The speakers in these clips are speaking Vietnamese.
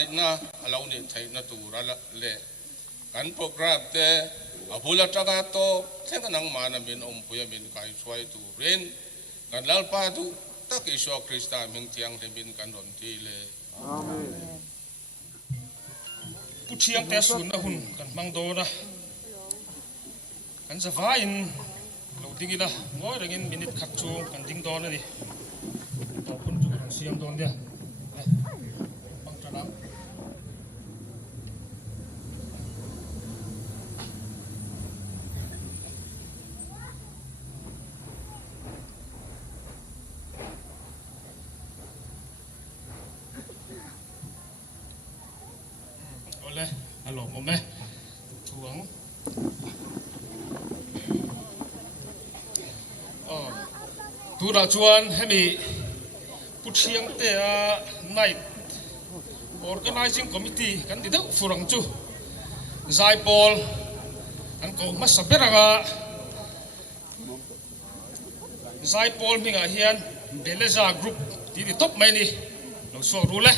ngay na alau ni thai na tu ra le kan program te abula taga to theng nang mana min puya min kai suai tu ren kan lalpa tu tak iso krista ming tiang te min kan ron ti le amen pu chiang te sun na hun kan mang do na kan sa vain lo ding ila ngoi rangin minute khat chu kan ding do na ni to kun chu kan siam don dia bang tra ole alo mo me thuang tu ra chuan hemi puchiang te a night organizing committee kan di deuh furang chu zai pol an ko ma saberaga zai pol minga hian beleza group ti di top mai ni lo so ru le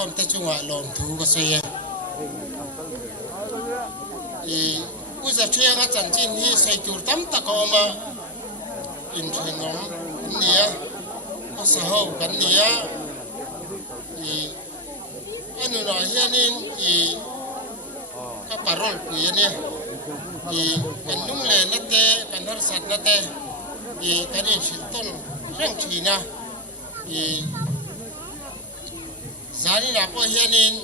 hôm ta chung à lồng thú có xe bây giờ chuyện cái trận chiến hi xây chủ tắm ta có mà in trên nó cái này có xã hội cái này anh nói hiện nay cái parol của này cái nung lên nát thế cái nở sạch nát thế cái này chỉ tôn răng chỉ na zani na po hianin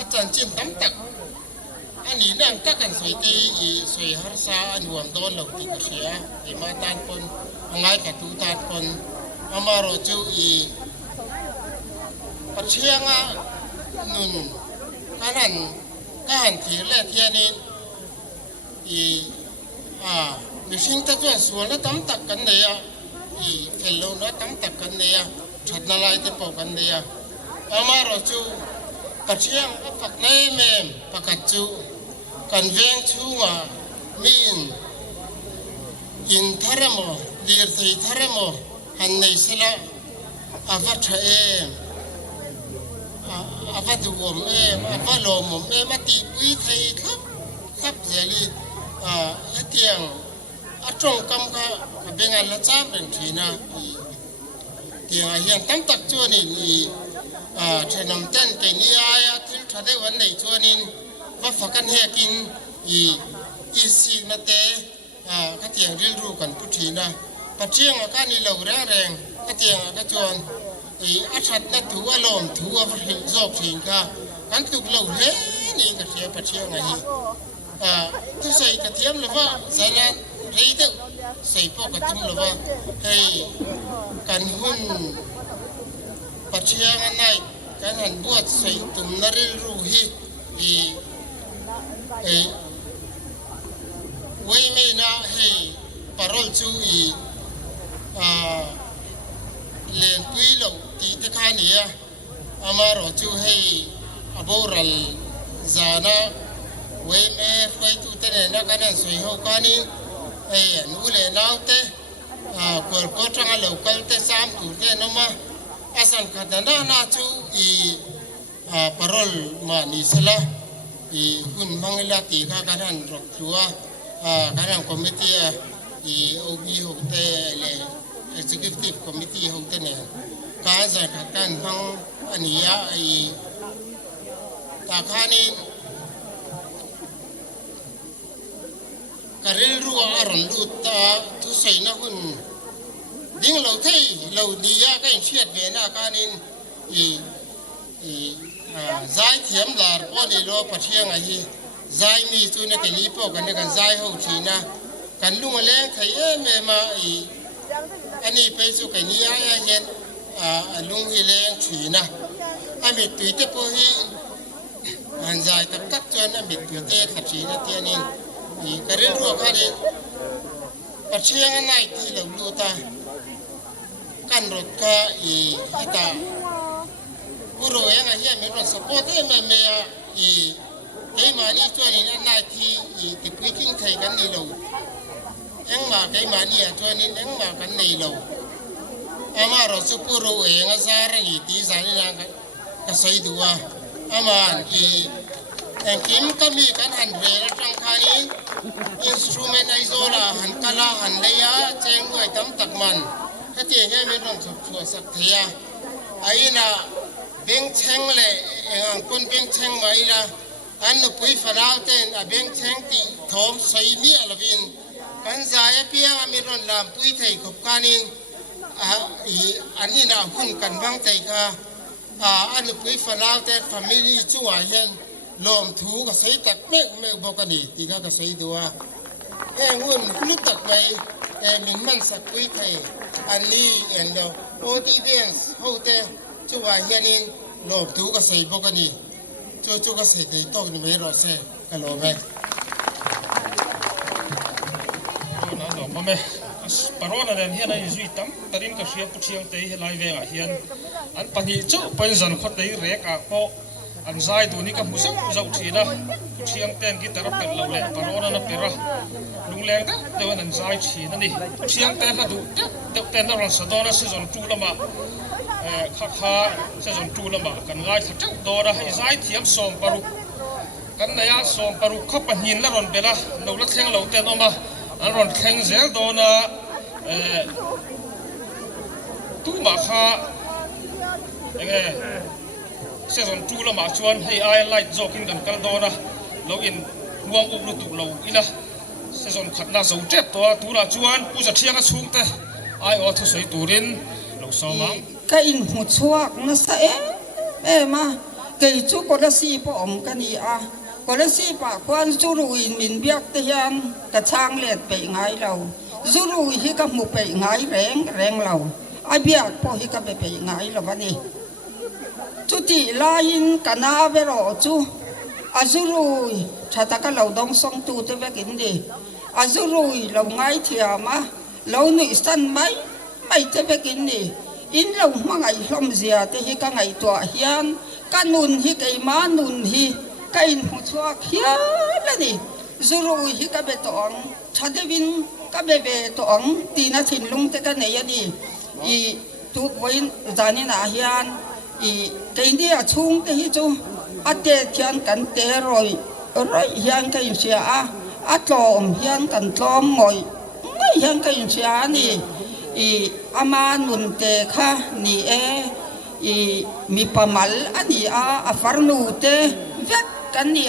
achan chin tam tak ani nang takan soiti soi harsa anuam don lo ti kasia matan pon angai ka tu tat pon amaro chu pachianga nun kahan thi le thianin mi sing ta chuan sual tam tak kan nei a fellow nó tắm tậpกันเนี่ยชัดนาลายที่ปอกันเนี่ยอามาเราจูปัจเจียงปักในเมมปักจูกันเวงชูงามีอินทารโมดีร์ที่ทารโมหันในสละอาวัชเอมอาวัดวมเอมอาวัดลมเอมมาตีปุ้ยไทยครับเจลีเตียงจงกำก็เป็นงานละจ้าเป็นทีนะที่อาเฮียนตั้งตักจวนนี่เชนมเต้นเก่งนี่อายที่ทำได้วันไหนจวนนี่ว่าฝักกันเฮกินสีมาเตะก็เตียงเรียนรู้กันพุทธีนะปัจเจียงก็นี่เราแรงก็เตียงก็จวนอาชัดนั่นถือว่าลมถือว่าหินโศกหินก็กันตุกเราเฮ้นี่ก็เทียปัจเจียงไงทุกใส่กระเทียมหรือว่าใส่แล้วเฮ้ยเด็กใส่พวกกระตุ้มหรือว่าเฮ้ยกันหุ่นปัจเจียงอันไหนกันหันบวชใส่ตุ่มนริรูฮีไว้ไม่น่าเฮ้ยปารอลจูเล่นปุยลงตีตะขานี่อามารอจูเฮ้ยอโบรัลจานะไว้แม่ไฟตุเตเนนักการสวยหัวกันนี่นู่นเลยน้าวเตะกอดกอดจังเราเกลเตะสามตุเตะน้ำมาอาศัยขัดด้านหน้าจูปารอลมานิสละหุ่นมังลาตีข้าการรบทัวการคอมมิตี้โอบีหกเตะเลย executive committee หกเตะเนี่ยการจัดการฟังอันนี้ตาขานี่การเรียนรู้อารมณ์ดูตาทุกสิ่งนะคุณดิ้งเราเที่เราดีอะก็ยังเชียดเวน่าการนินใจเทียมหลาร์ก็ได้รอปัจเจียงไงใจมีตัวในกันนี้พวกกันในกันใจเขาทีนะกันลุงมาเลี้ยงใครเมื่อมาอันนี้ไปสู่กันนี้เห็นลุงเลี้ยงทีนะอันมีตัวเตปฮีอันใจกับตักจวนอันมีตัวเตขัดทีนะเทียนินการเรียนรู้กันนี้ปัจเจียงไหนที่เราดูตากันรถก็ให้ตาผู้รู้ยังไงเฮียมีรถสปอร์ตเมื่อเมื่อเกี่ยมานี่ช่วยนี่ไหนที่ติดวิกิงไทยกันนี่เรายังมาเกี่ยมานี่ช่วยนี่ยังมากันนี่เราอามาเราสุผู้รู้ยังอาสารงตีสานี่ยังก็ใส่ดูว่าอามากิมก็มีกันหันเวรจังคานี้ instrument ai zola han kala han leya cheng nuai tam tak man khati he me rong chok chua sak thia aina beng cheng le ang kun beng cheng mai la an nu pui farau ten a beng cheng ti thom sei mi alovin kan zaya pia mi ron lam pui thei khop kanin anina hun kan bang thei ka an nu pui farau ten family chuwa hen lom thu ka sei tak me bokani ti ka sei duwa ngun lu tak mai min man sak pui thei ani and obedience hote chuwa hianin lom thu ka sei bokani chu ka sei dei tok ni me ro se ka lo me na lo ma me parona den hian ai zui tam tarin ka hria pu chiang te hi lai venga hian an pani chu pen zan khot dei rek a ko an zai du ni ka musang zau thina pu chiang ten ki tarap kan lo le parona na pera lung leng da de wan an zai thina ni pu chiang ten ha du de ten da ran sa dona se zon tu lama kha se zon tu lama kan ngai thak do ra hai zai thiam som paru kan na ya som paru kha pa hin la ron bela lo la thleng lo ten oma an ron thleng zel do na tu ma kha enge se zon tu lama chuan hei ai light joking kan kal do na lo in luang uk lu tu lo ila se zon khat na zo tet to tu la chuan pu za thianga chung te ai o thu soi turin lo somang cái in một chuak nó sẽ mà cái chú có là gì bỏ cái gì có là gì bà quan chú rồi mình biết thế gian cái trang liệt bị ngay lâu chú rồi khi các một bị ngay rèn lâu ai biết bỏ khi các bị ngay lâu vậy chú chỉ là in cái nào về rồi chú chú rồi cha ta cái lâu đông song tu tới về cái gì chú rồi lâu ngay thì mà lâu nữ sanh mấy tới về cái gì in lâu mà ngày hôm giờ thì hi cái ngày tuổi hiền cái nun hi cái má nun hi cái in một số hiền là gì rồi hi cái bê tông cha để vin cái bê tông thì nó thìn lung thế cái này đi i tu với gia đình là hiền i cái này à chung cái hi chú à để hiền cần để rồi hiền cái gì à lom hiền cần lom ngồi hiền cái gì này ama nun te kha ni mi pamal ani a farnu te vet kan ni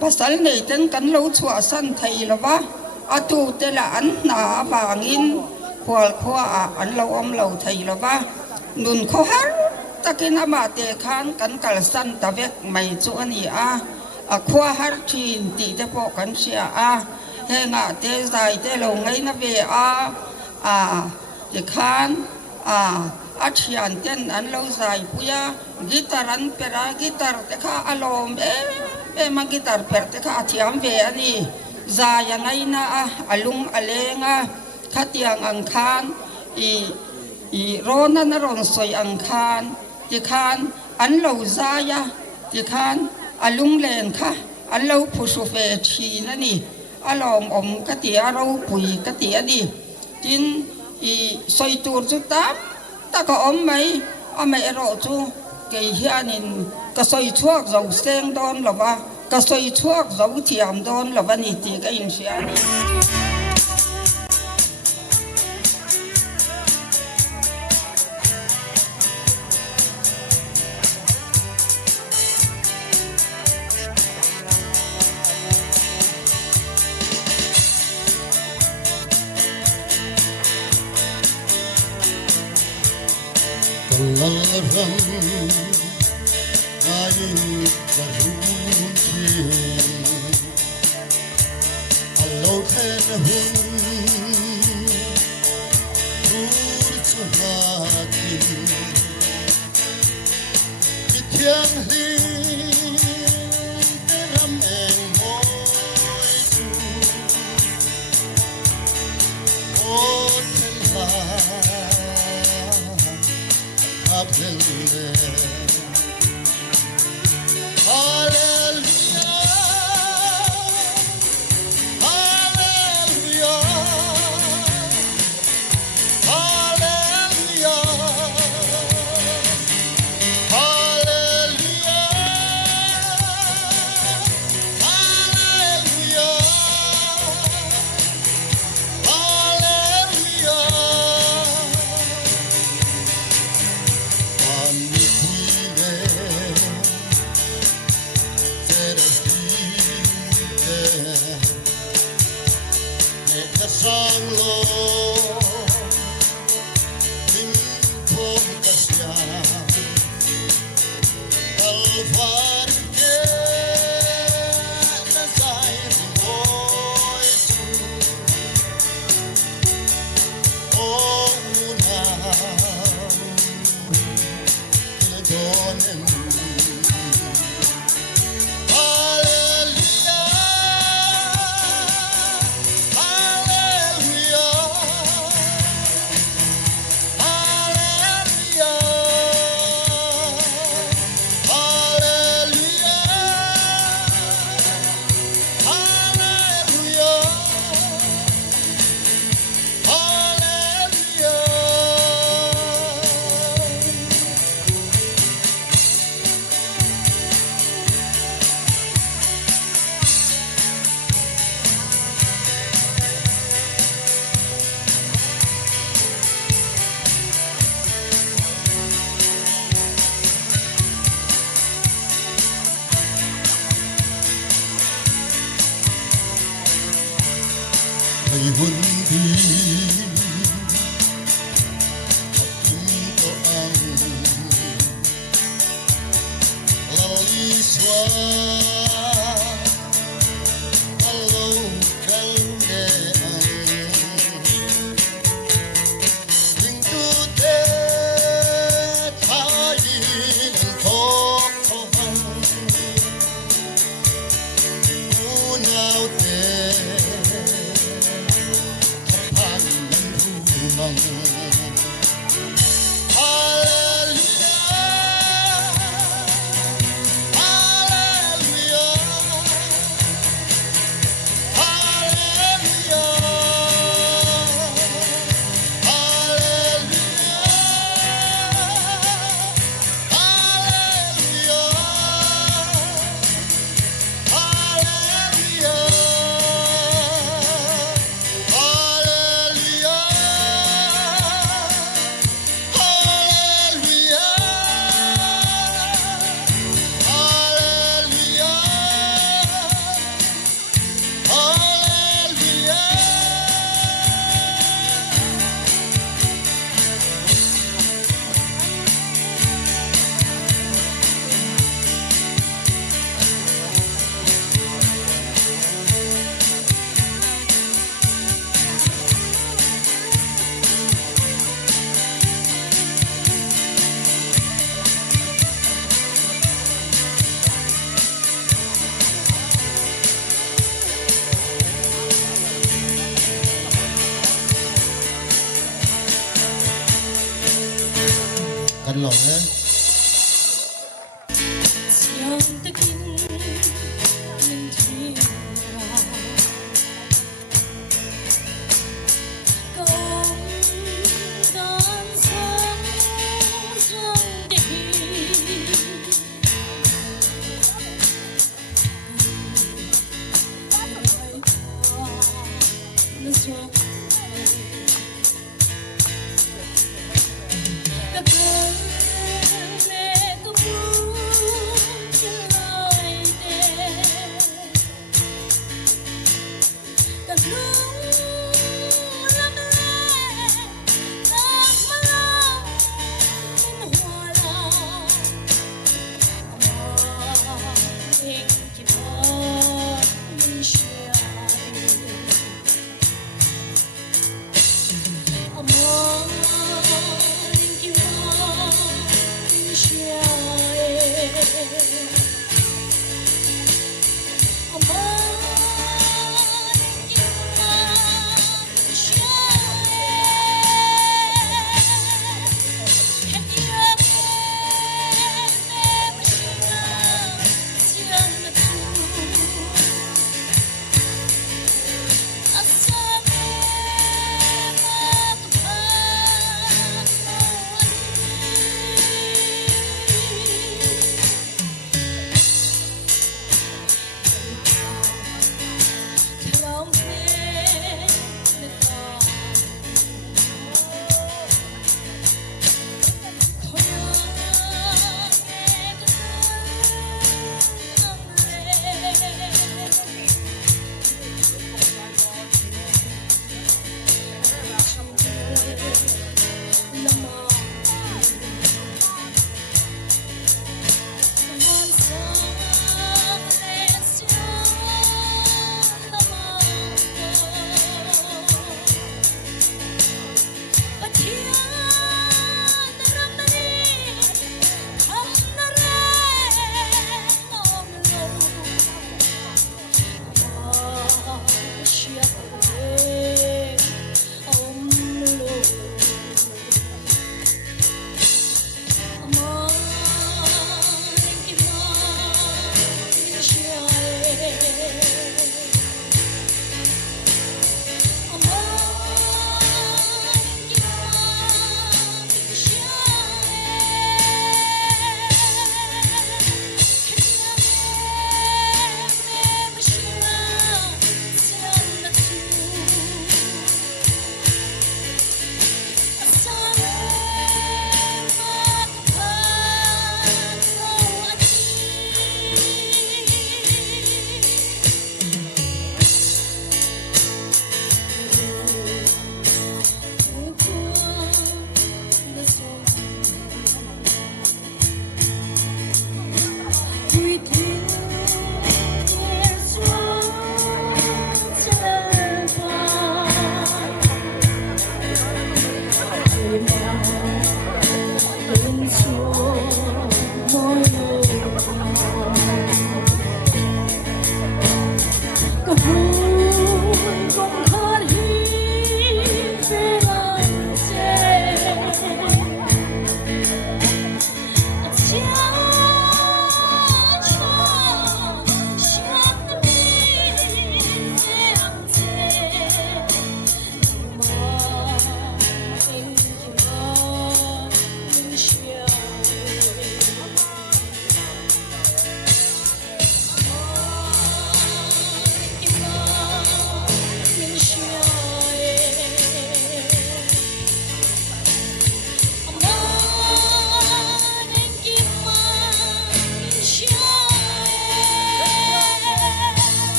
pasal nei ten kan lo chua san thei lawa atu te la an na bangin khwal khwa an lo om lo thei lawa nun kho har takin ama te khan kan kal san ta vek mai chu ani khwa har thin ti te po kan sia he nga te zai te lo ngai na ve thì khan thian ten an lo zai puya guitar an pera guitar te kha alom ma guitar per te kha thiam ve ani za ya ngai na alung alenga khatiang ang khan i rona na ron soi ang khan ti khan an lo za ya ti khan alung len kha an lo phusu fe thi na ni alom om ka ti aro pui ka ti ani tin soi tur chu ta có om mai ro chu cái hianin ka soi chuak zo seng don lova ka soi chuak zo thiam don lova ni ti ka in siani Lam ayin karuti allo ten hun turchhatin mithyang hi teram eng moi chu o ten ha Hallelujah, hallelujah, hallelujah. sang lo tình phong cả xa alvar ke na sai voi oh una il donem hãy huân đi học kinh to ang lali xóa alo kang nghe tình tu te thay đi thóc thong u nào te Cắn lỏng nhé.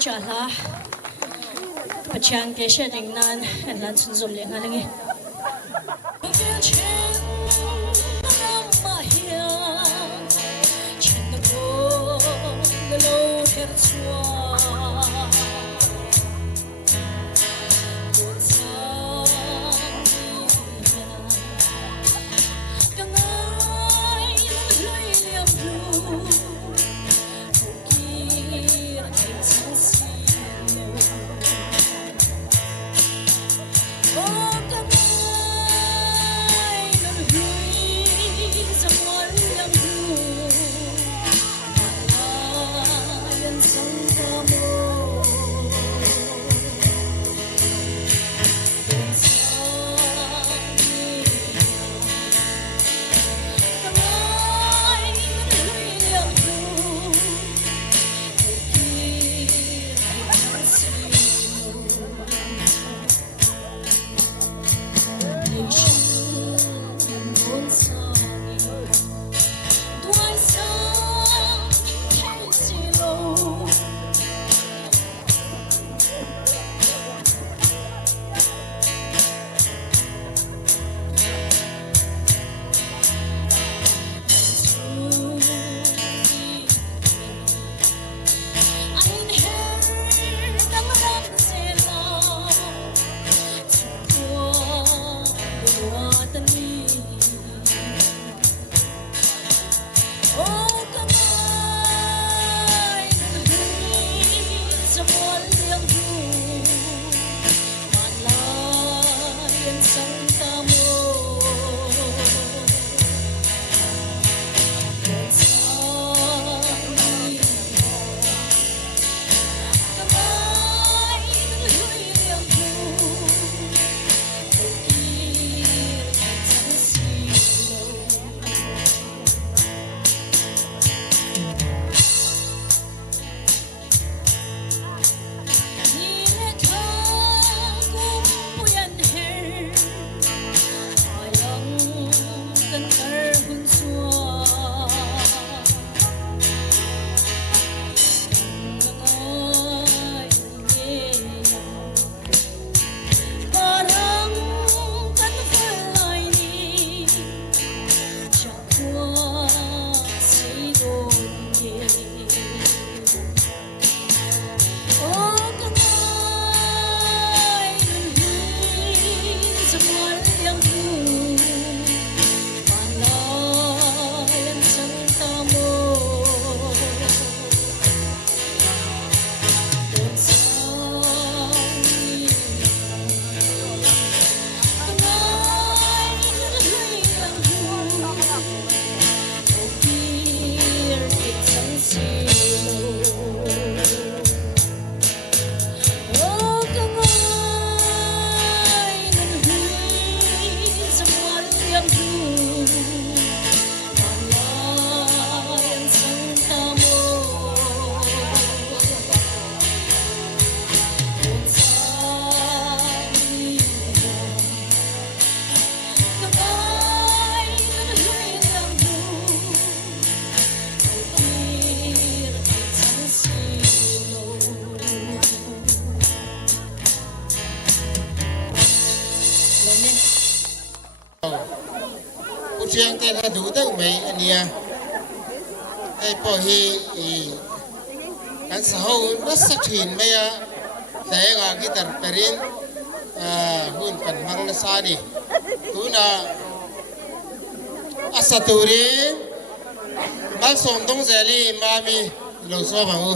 cha la pachang ke she ding nan an lan chun zum le nga langi chiang te na du te mai ania ai po hi kan sa ho na sa thin mai a te ga ki tar perin hun kan hang na sa ni tu na asaturi mal som dong zeli mami lo so ba u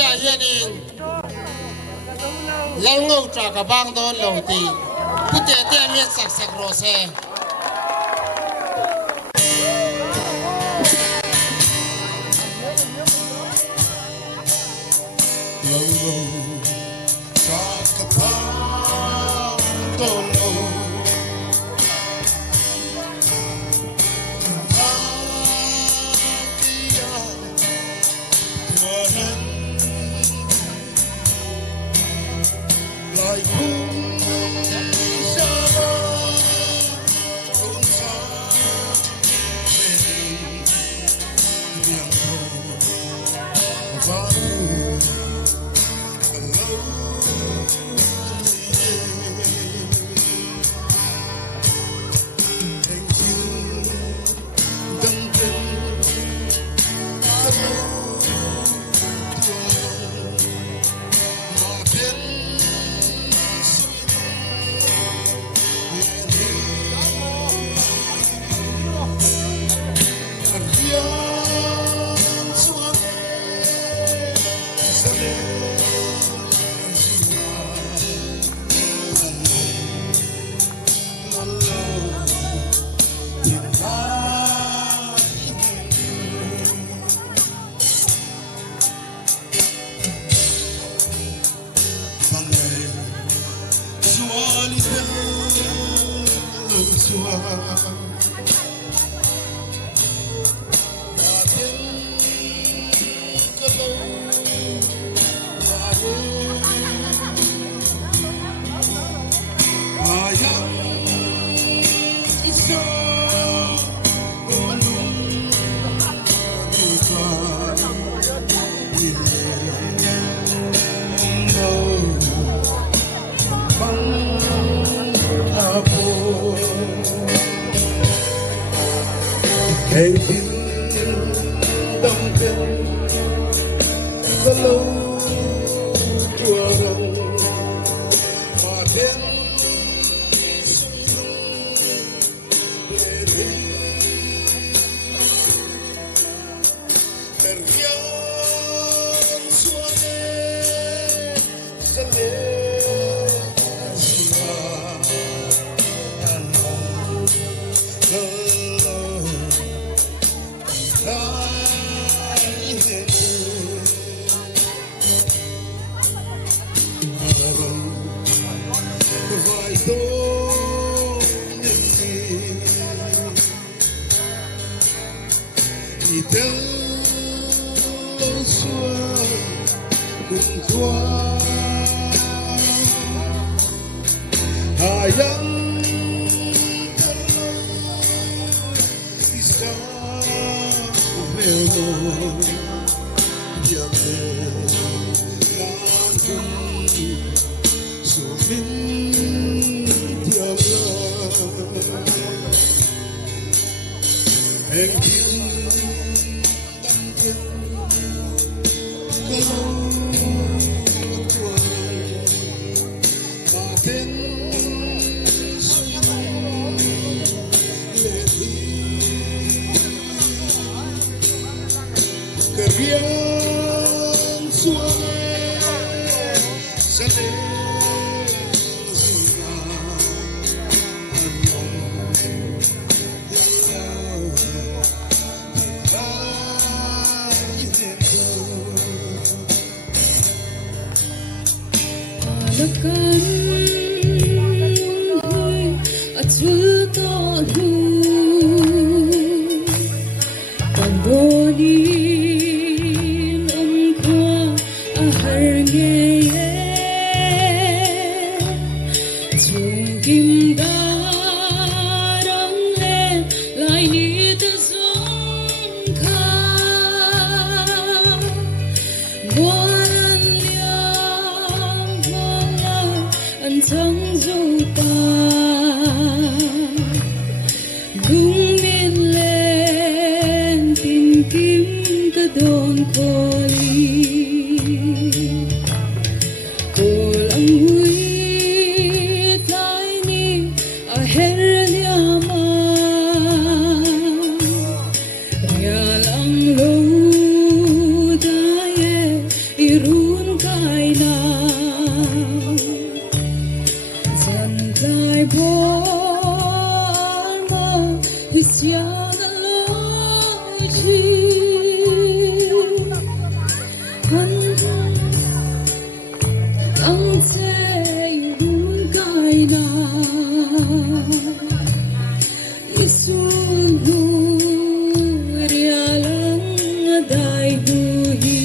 เนี่ยเฮียดินแล้วงูตรากระบังโดนเหลาตีผู้เจ้าเตี้ยเมียสักโรเซHãy tin đông kinh có lâu của rồng mà đến suy lung để đi pergian suave sale Hayang isa umelo yame langkung sumin tiada engkin tangkin kalau Kerian suave sale zina anong Alakan hui at sulto hu Pandoni ang say hunay na isulu rialang aday buhi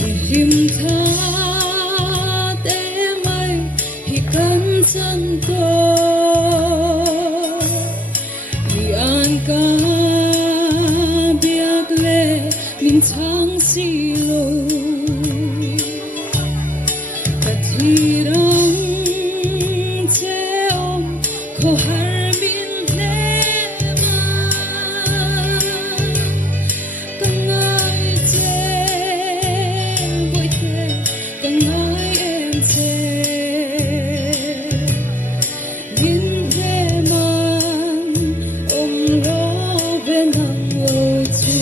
ilimta temay hikan santo ian ka biagle mintang silo katirang teom ko harmin tema kangay te boy te kangay em te yin teman lo benang lo tu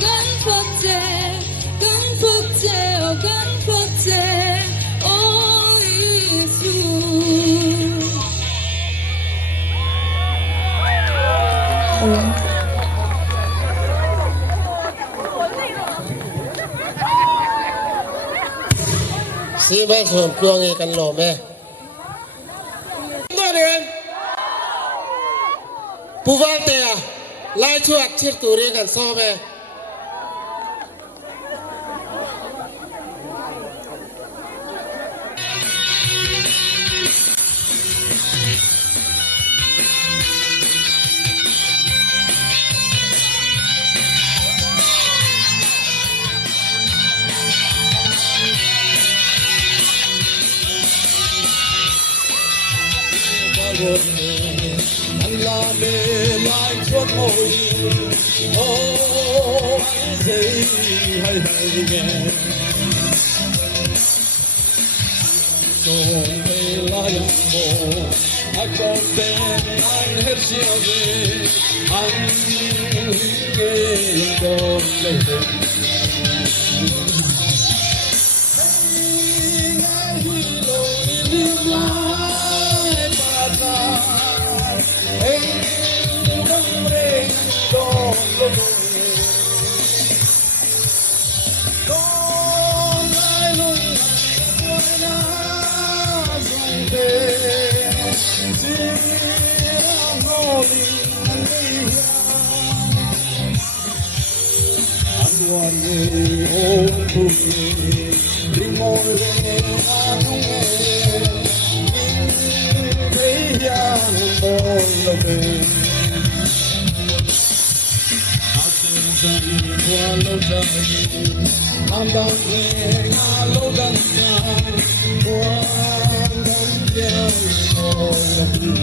Gun si ba som kuang e kan lo me no den puwal te a lai chuat chir tu re kan so me Allah me like chuột môi oh anh dây hay hay nghe rồi me lại mồ anh còn tên anh hết chiều về anh nghe đồn lời I'm down there, I'm low down down, one down down, all of you.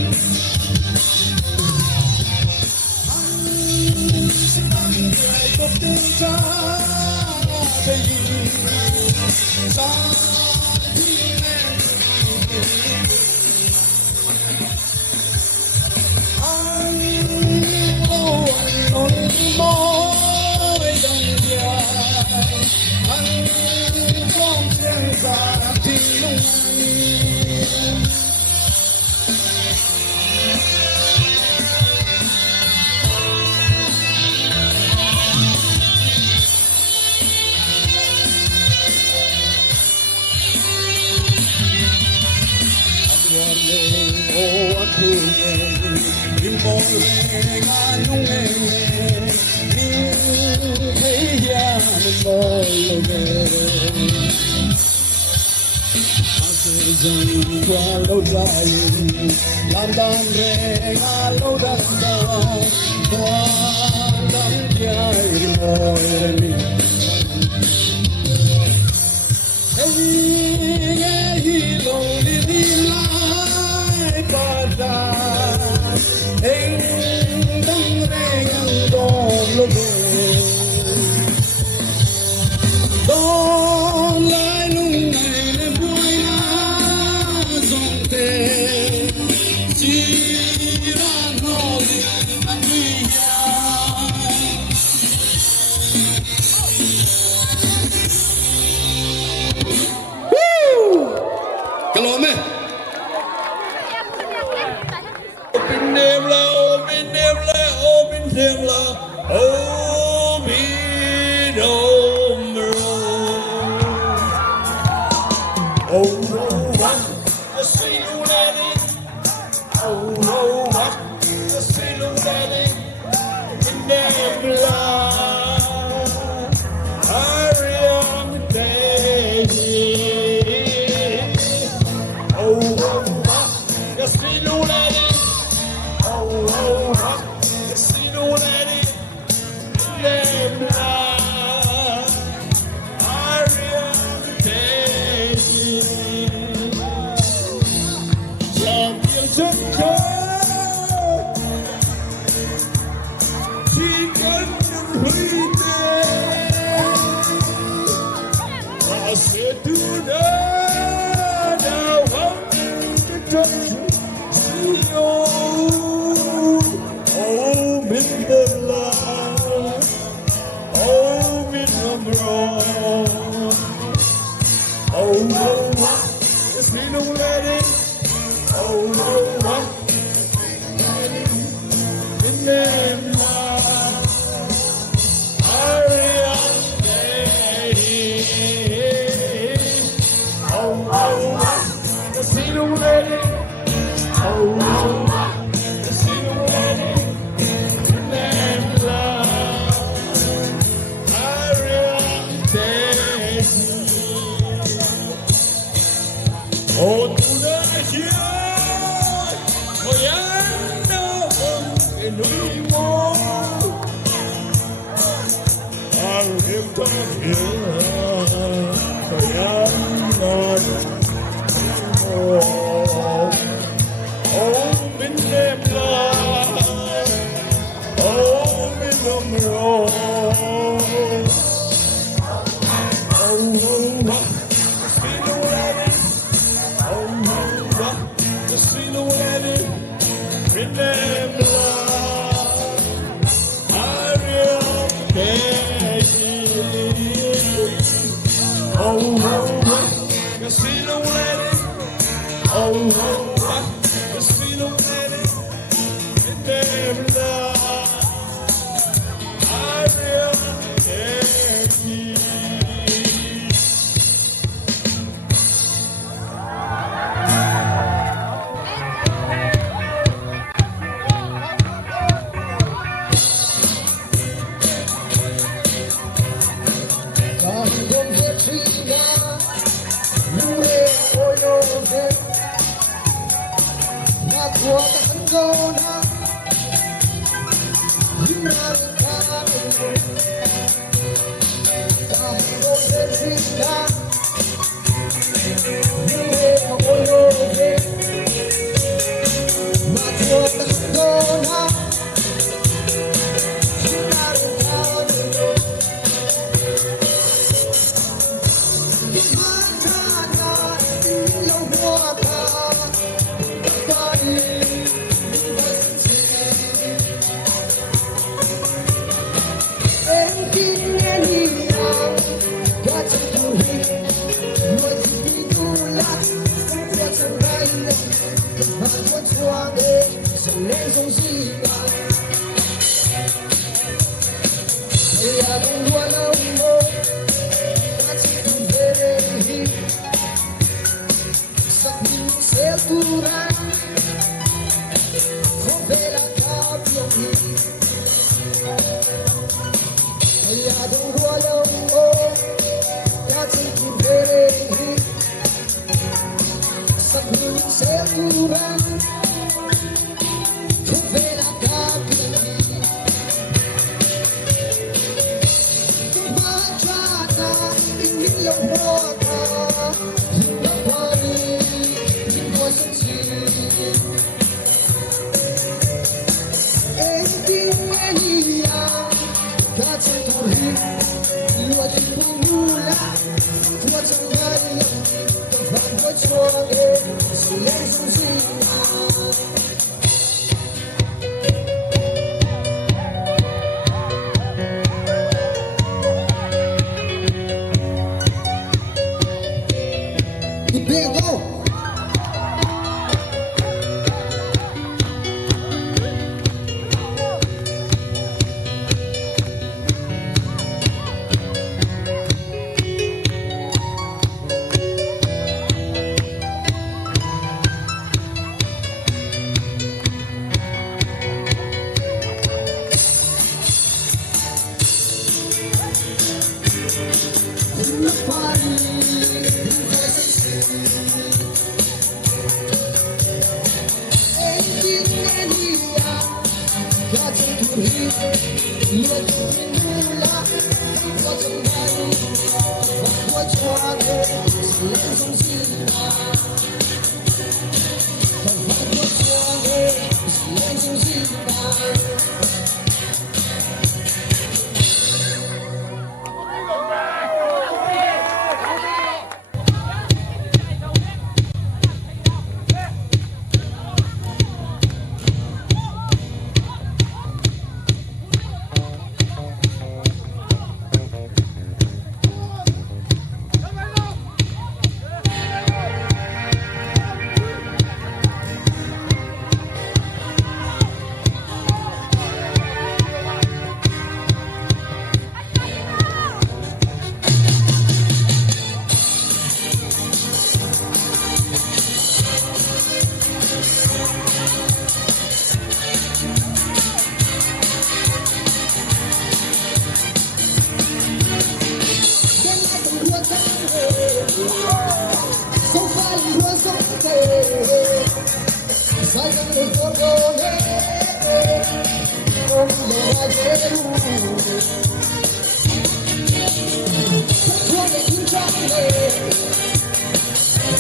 I'm sitting on the right of the time, qua lâu dài làm đàn rè ngả lâu đàn đàn qua đắm dài ngồi nghe hi lâu đi đi lại ba đà anh đắm rè ngả đòn lâu đòn lại nung ngày lên vui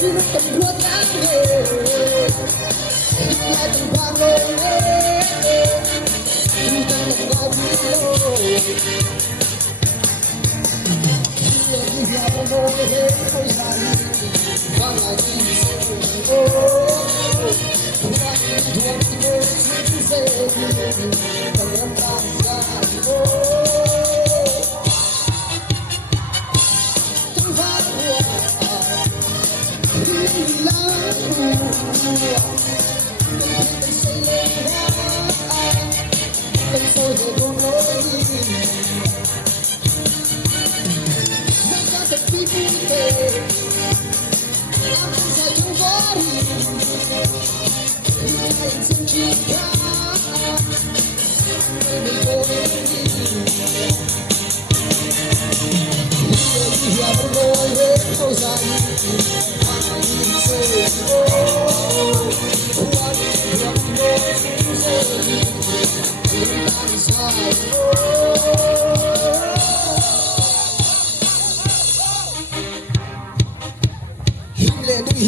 Sino con ruota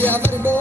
ya te pago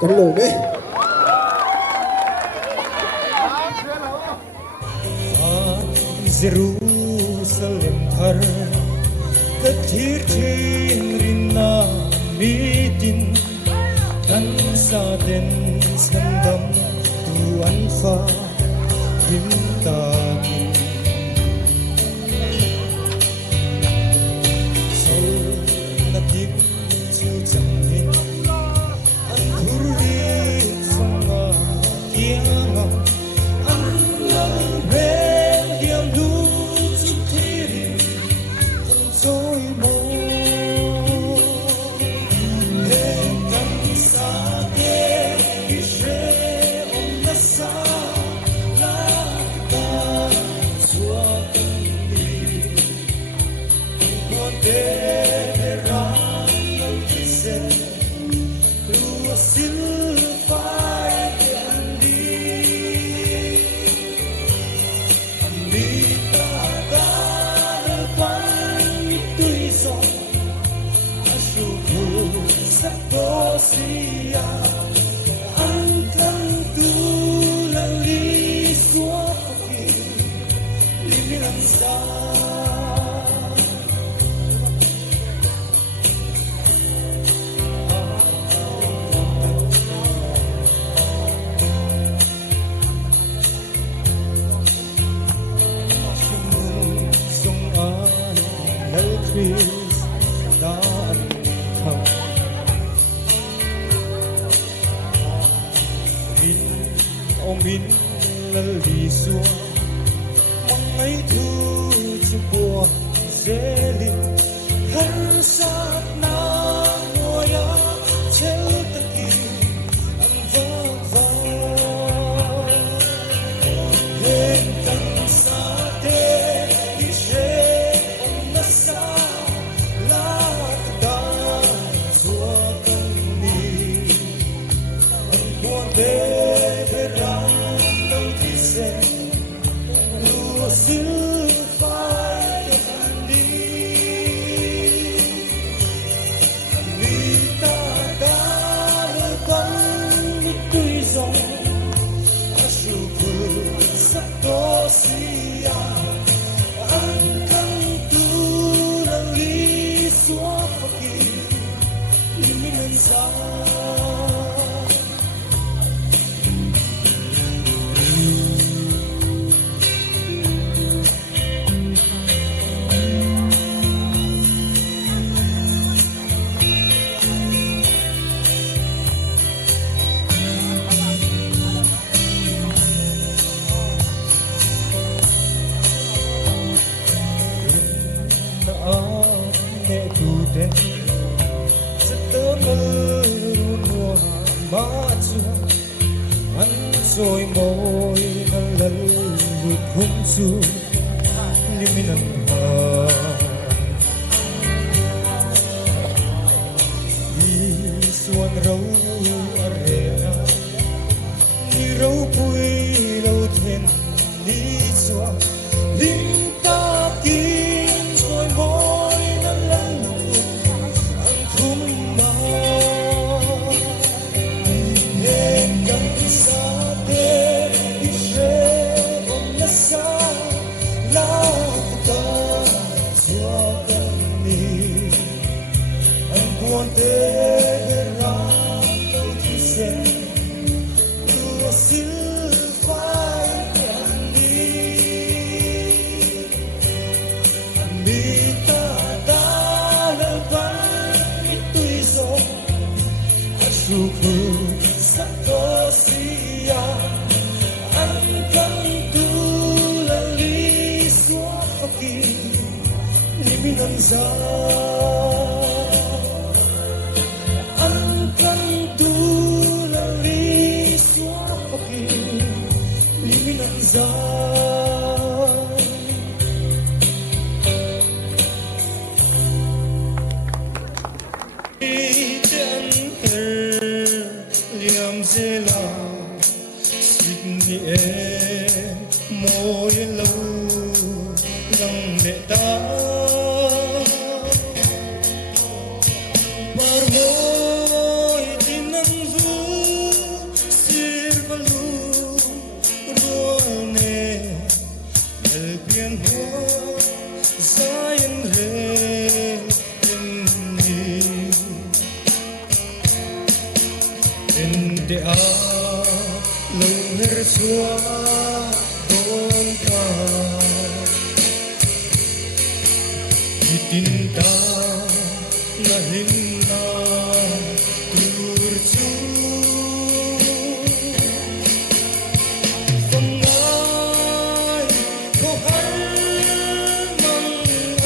kan lo me Jerusalem thar kathir thin rinna mitin kan sa den sandam tu anfa rinta so na dik chu changin an thuri sanga kianga an lam be min lalli suwa mangai thu chupua zelin har sat na moya chel taki an va hen tan sa te ishe on na sa la ta chua kan ni an buon de rồi môi nó lần lượt hung xuống như mình nằm hờ đi xuân râu arena như râu bụi lâu thêm đi xuân linh ta kín rồi môi nó lần lượt ăn thum màu nên cầm xa môi lâu lòng để ta hinna turchu fangai ko har mang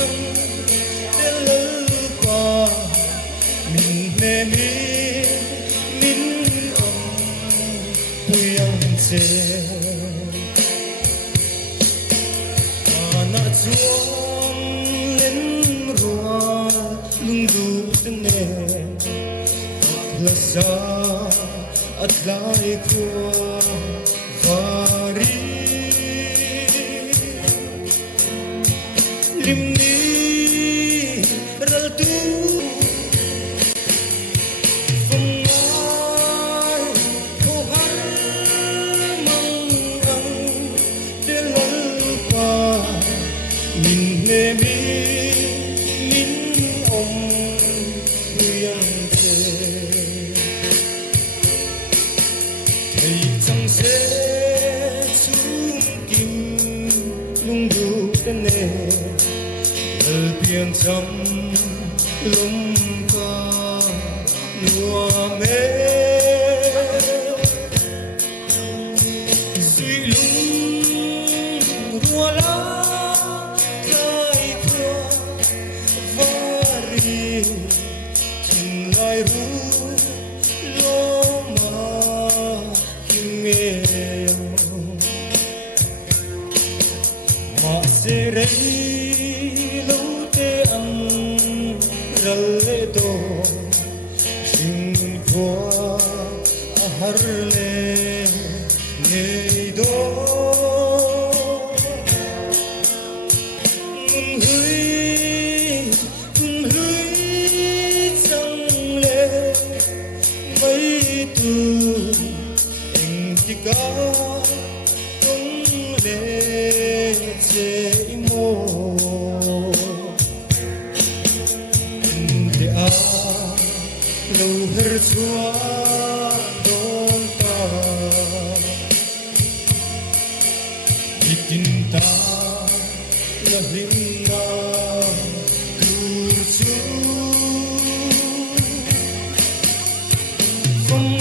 an delal qua min ne mi min om puyang che ana chuang len rua lung du ne la sa at lai khua vari lim ni ral tu fangai ko har mang ang delal pa min ne mi min om huyang che thầy chẳng sẽ chung kim lung du tên nè ở biển chấm lum ca nua mê suy lung rùa lá khai khua vari tin lai ru lo ma kim nghe ma se rei lo te am ral le do sing khua har le nghe do chẳng lẽ mấy tu anh chỉ có không lẽ chế mô thì lâu hơn chúa đón ta bikin ta là hinna turchu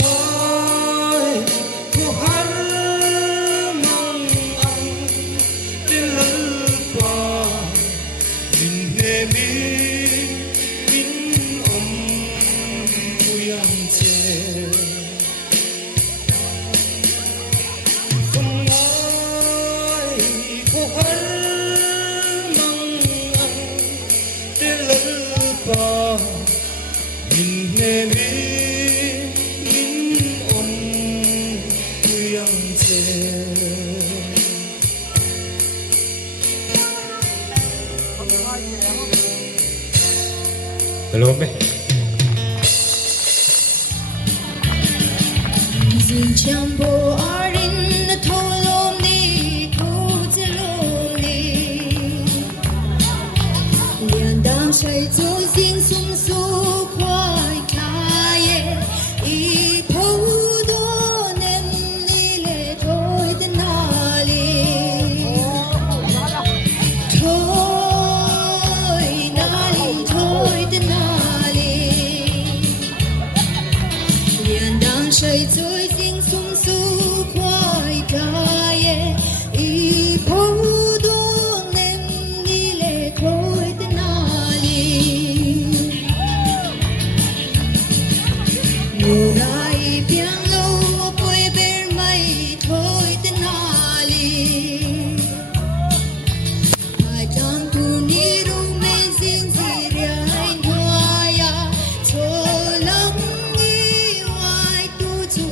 fangai ko har mang ang delal pa min ne mi min om puyang che fangai ko har mang ang delal pa min ne mi min om puyang che hello mẹ Xin chăm bố arin tholom ni kujelom ni Lian dang shai zo xin sum su khoai kaye I po do nem ni le thôi tên nali thôi tên nali Lian dang shai zo xin sum su khoai kaye I po do nem ni le thôi tên nali Murai piang lo poi ber mai thôi tên nali Ai đang tu ni ru me xin ria hoa ya cho lắng nghi hoài tu chu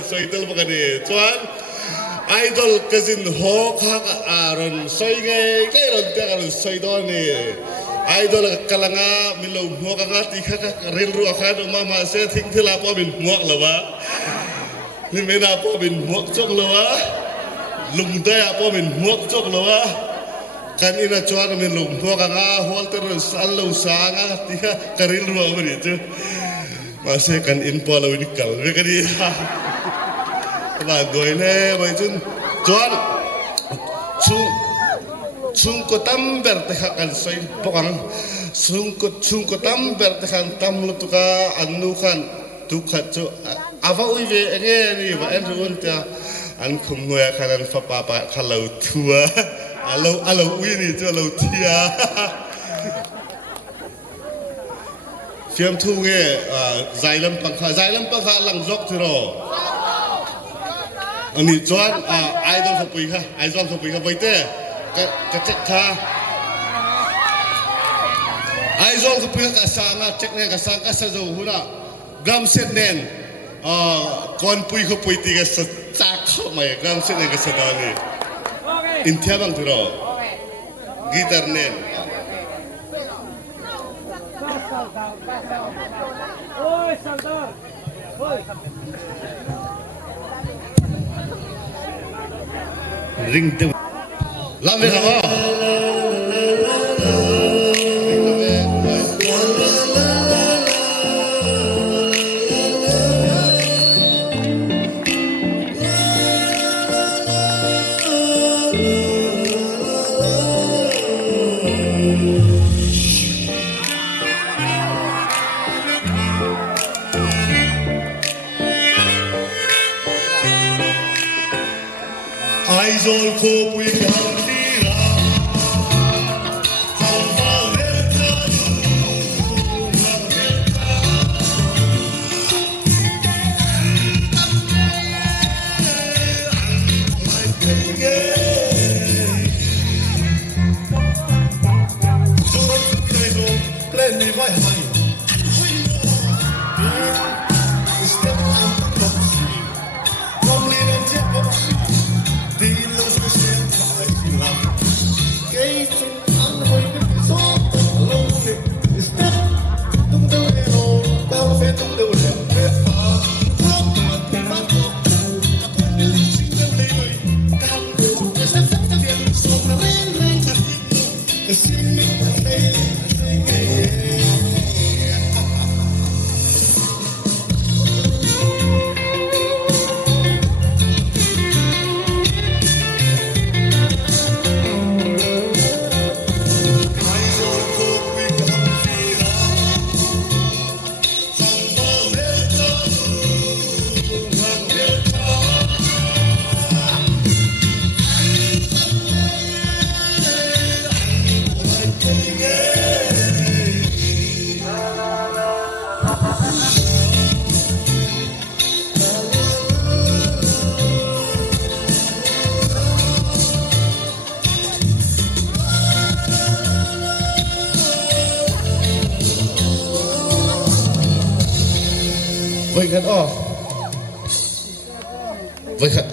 กันสวยตลบกันดีชวนไอดอลกสินโฮคักอารอนสวยไงแค่เราเด็กกันสวยตอนนี้ไอดอลกำลังมิลล์หัวกันตีข้าเรียนรู้อาคารมาเสียทิ้งที่ลาพอเป็นหมวกหรอวะนี่ไม่น่าพอเป็นหมวกจกหรอวะลุงได้พอเป็นหมวกจกหรอวะkan ina chuan min lum pho ka nga hol ter sal lo sa nga ti ka karil ru ma ni chu ma se kan in po lo ni kal ve ka ni ba doi le bai chun chuan chung ko tam ber te kha kan soi po kang chung ko tam ber te khan tam lu tu ka anu khan tu kha chu ava ui ve nge ni ba en ruon ta an khum noya khan an fa pa kha lo thua alo uy ni cho alo thia phiam thu nghe zai lam pangkha lang jok thiro ani chuan idol khopui kha baite ka check kha idol khopui ka sanga check ne ka sang ka sa zo hura gram set nen kon pui khopui ti ka sa chak kho mai gram set ne ka sa dani Intia bang turo, gitar nen. Ring tu, lambe sama. Aizol ko pui kham tira kham va velta kham velta mai kenge so kaido plan ni vai hai step up boxi kom ni nem che boxi Vậy gần vậy khát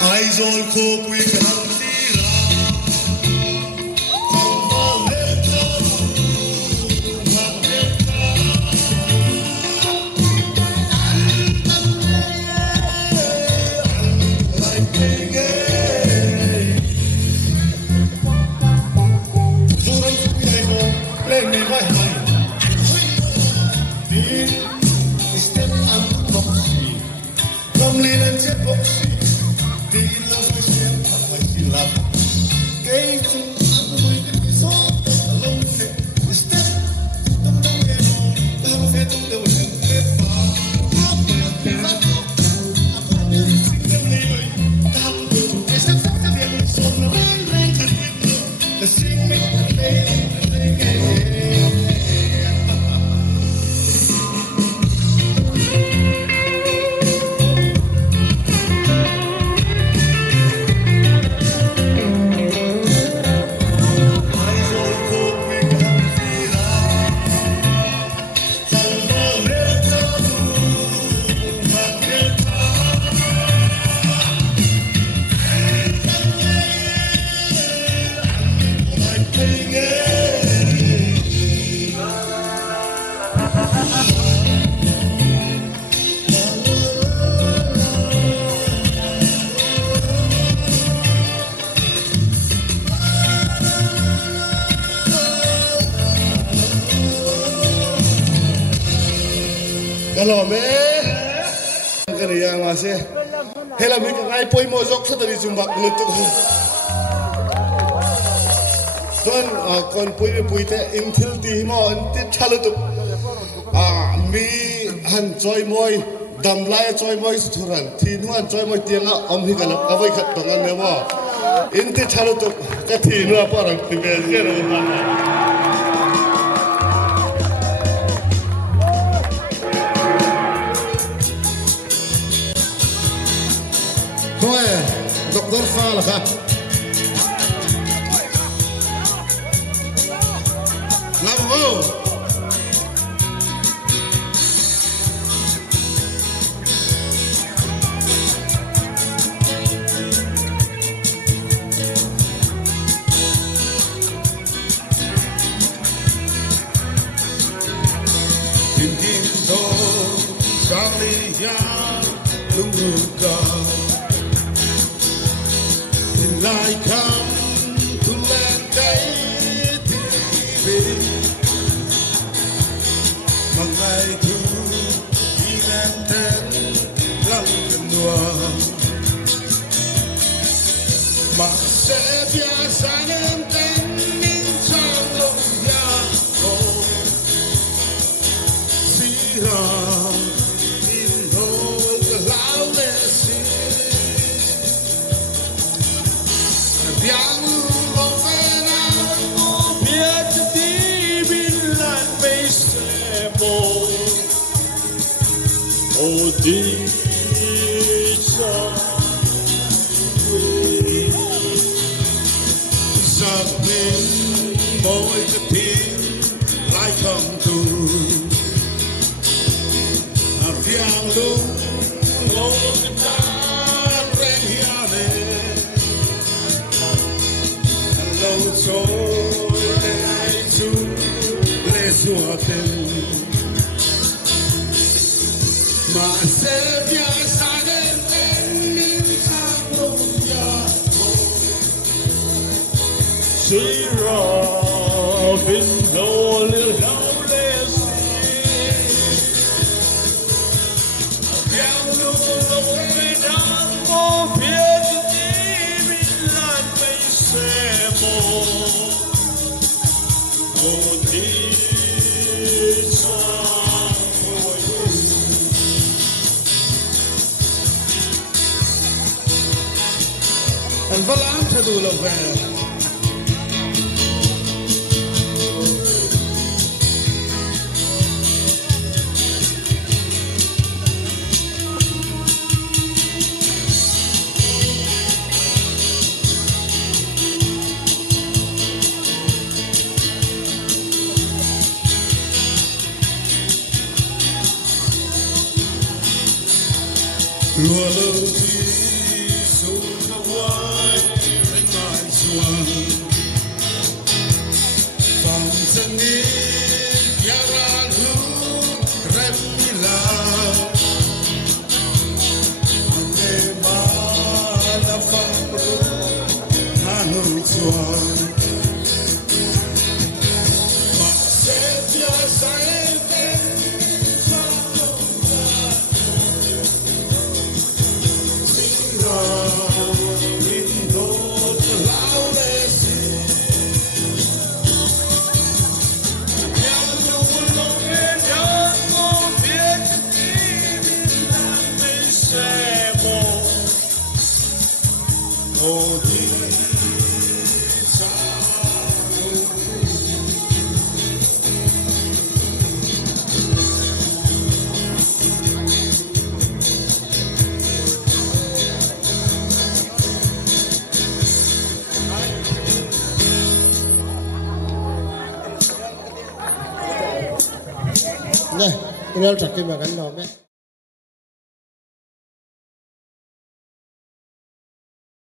ai rồi khô quy khăn đi ra không bao hết trơn không hết lại kề ghê dù đang phút này hồ lên mi vai hai step up boxy, come lean and check boxy, deal of the shit. Kalau me kerja masih, hela mereka ngai poi mojok sedari jumbak nutuk. Kon poi te intil di mo intil chalutuk. Mi han joy moy damlai joy moy suturan. Tinuan joy moy tianga omhi kalap kawai kat tongan nemo. Intil chalutuk katinu apa orang tiga zero. Thôi, doktor pha là khác. Làm vô. Tìm kiếm thôi, sáng lý ya, lung lung ca. Lại come to let cái TV mà ngày thu đi lên tên lăng gần loa mà sẽ bia sáng em tên mình trong lòng nhà cô xí ra in thôi lão lệ xí yang lo pena mo biết đi bin lan bay xe mồ ô đi cho quê giặc mình mỗi cái tiếng lại không tu yang lúc ngồi ta rèn hiền so le su le suaten ma se via sanente min sangoya si robin lo le lawless yang lo we dan mo piet di min lan pe se mo and valam thadu lo ve lùa lơ đi xuống nó quay đánh mai xuân phòng dân đi ya ra lu rem mi la ane ma na phong ru na nu xuân mà sẽ chia sẻ này, tôi chặt cái mà gắn vào mẹ.